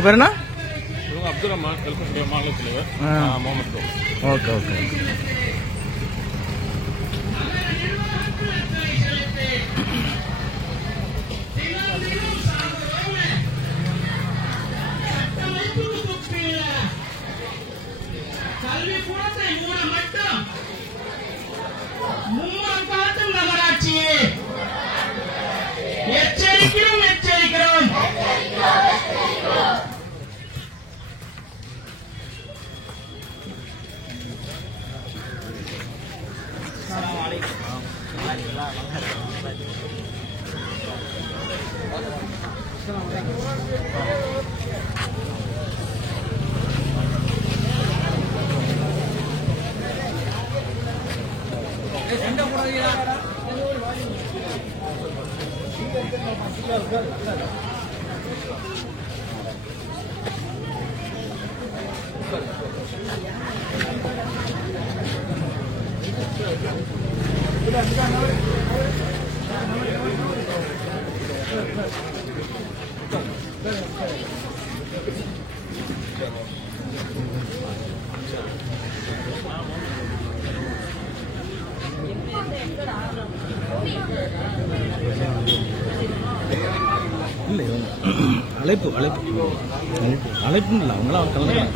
உங்கள் பேர் என்ன? அப்துல் ரஹ்மான், மாநில தலைவர் முகமது. Okay okay. நகராட்சியே எச்சரிக்கிறோம் எச்சரிக்கிறோம். இல்லை அழைப்பு அழைப்பு அழைப்புன்னு இல்லை, அவங்களாம் கலந்துக்கலாம்.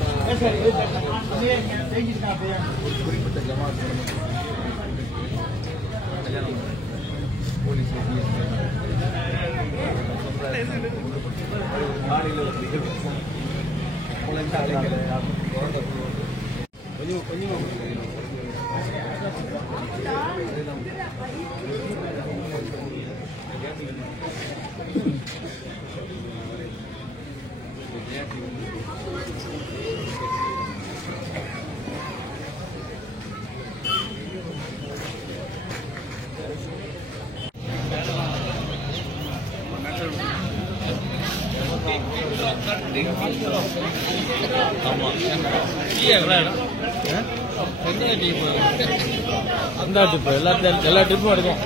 அந்த ட்ரிப்பு எல்லா ட்ரிப்பும் எடுக்கும்.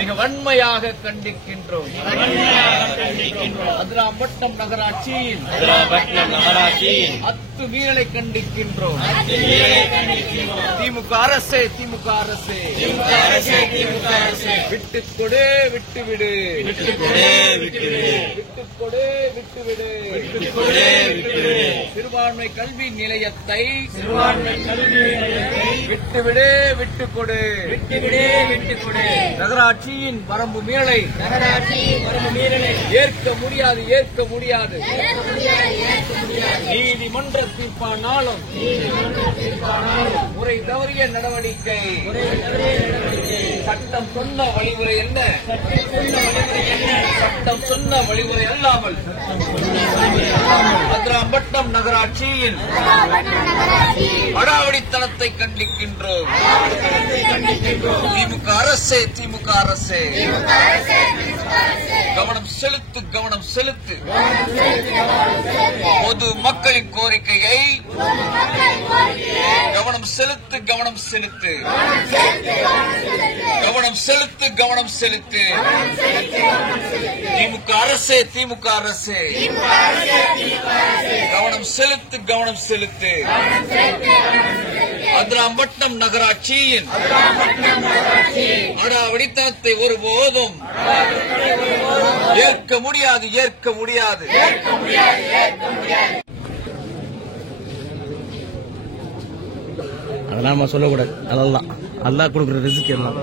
மிக வன்மையாக கண்டிக்கின்றோம். அதிராம்பட்டம் நகராட்சியின் அத்துமீறலை கண்டிக்கின்றோம். திமுக அரசே, திமுக அரசே, விட்டுக் கொடு, விட்டுவிடு, சிறுபான்மை கல்வி நிலையத்தை விட்டுவிடு, விட்டுக்கொடு, நகராட்சியின் வரம்பு மீறலை ஏற்க முடியாது, ஏற்க முடியாது. நீதிமன்ற தீர்ப்பானாலும் முறை தவறிய நடவடிக்கை. சட்டம் சொன்ன வழிமுறை என்ன? சட்டம் சொன்ன வழிமுறை அல்லாமல் அதிராம்பட்டம் நகராட்சியின் அடாவடித்தனத்தை கண்டிக்கின்றோம். திமுக அரசே, திமுக அரசே, கவனம் செலுத்து, கவனம் செலுத்து. பொது மக்களின் கோரிக்கையை கவனம் செலுத்து, கவனம் செலுத்து, கவனம் செலுத்து, கவனம் செலுத்து. திமுக அரசே, திமுக அரசே, கவனம் செலுத்து, கவனம் செலுத்து. அதிராம்பட்டம் நகராட்சியின் அடாவடித்தனத்தை ஒருபோதும் ஏற்க முடியாது, ஏற்க முடியாது. அதெல்லாம் நம்ம சொல்லக்கூடாது. அதெல்லாம் அல்லாஹ் கொடுக்குற ரிஸ்க் எல்லாம்.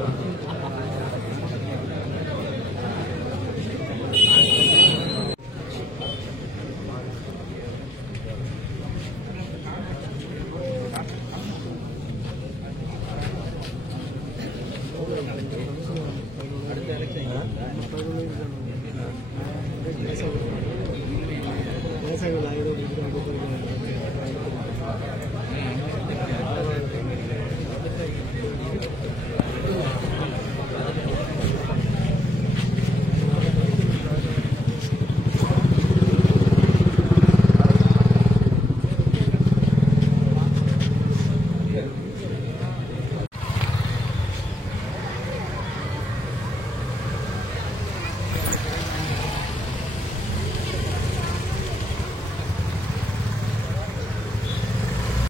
அடுத்த